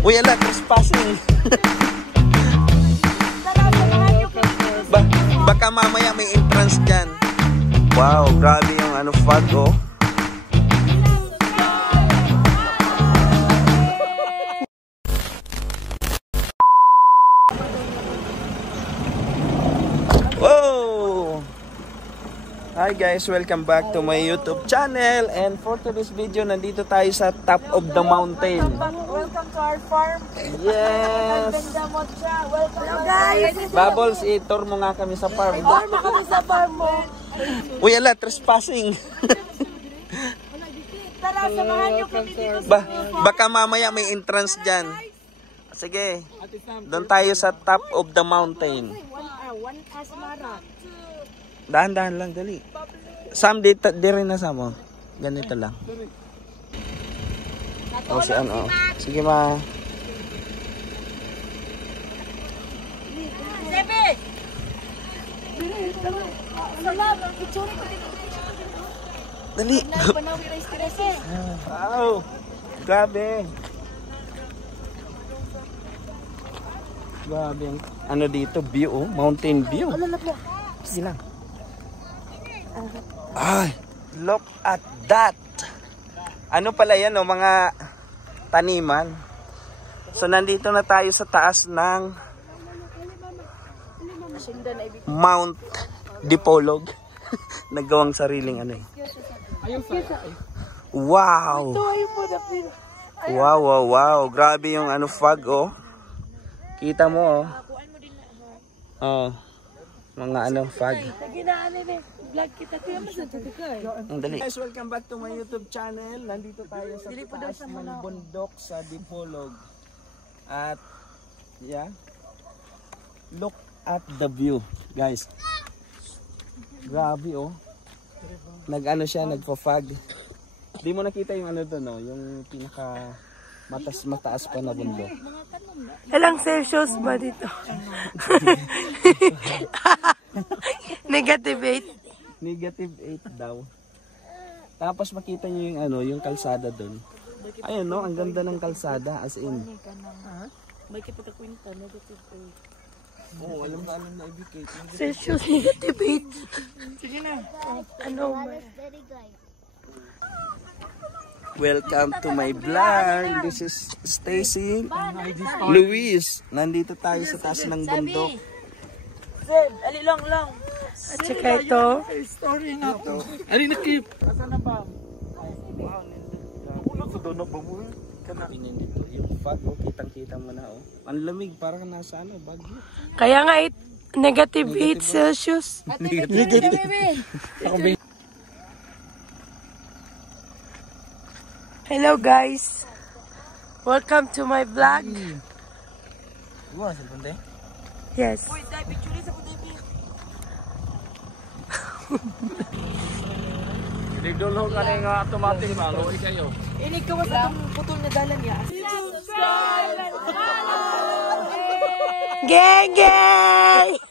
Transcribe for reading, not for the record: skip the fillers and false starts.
Uy, ala, trespassing. Baka mamaya may entrance dyan. Wow, grabe yung ano, fog, oh. Whoa! Hi guys, welcome back to my YouTube channel. And for today's video, nandito tayo sa top of the mountain. Welcome to our farm. Yes! Welcome guys! Bubbles, i-tour mo nga kami sa farm. I-tour mo kami sa farm mo. Uy, ala, trespassing. Tara, samahan nyo kami dito sa Baka mamaya may entrance dyan. Sige, doon tayo sa top of the mountain. One asmara. Dahan-dahan lang, dali. Sam, di rin na sa mo. Ganito lang. O, si ano. Sige, ma. Sebe! Salamat. Picture ko dito. Dali. Wow. Grabe. Grabe yung ano dito, view, oh. Mountain view. Sige lang. Ay, look at that. Ano pala yan, oh, mga taniman. So, nandito na tayo sa taas ng Mount Dipolog. Nagawang sariling ano eh. Wow. Wow, wow, wow. Grabe yung ano, fog, oh. Kita mo, oh. Oh. Mga ano, fog. Vlog kita kaya Dali. Guys, welcome back to my YouTube channel. Nandito tayo sa taas ng bundok sa Dipolog. At, yeah. Look at the view, guys. Grabe, oh. Nag-ano siya, nagpa-fog. Di mo nakita yung ano doon, oh, yung pinaka mataas pa na bundok. Ilang Celsius ba dito? Negative 8. Negative 8 daw. Tapos makita niyo yung ano, yung kalsada doon. Ayun, no, ang ganda ng kalsada, as in. May kipagkakwinta, negative 8. Oo, alam na ibigay. Celsius, negative 8. Sige na. Ano? Welcome to my vlog. This is Stacy, Luis. Nandito tayo sa taas ng bundok. Seb, alilong lang. At saka ito. Story na to. Ano nakip? Asa na ba? Ako lang sa doon na babuhay. Tingnan dito, yung fog, oh, kitang-kita mo na, oh. Ang lamig, parang nasa ano, Baguio. Kaya nga, negative 8 Celsius. Negative. Hello guys. Welcome to my vlog. Buwan, sa punde? Yes. Hindi doon ka na yung automatic malo. Ikayo. Inig ka sa itong putol na dalan niya. Subscribe and follow! Geng!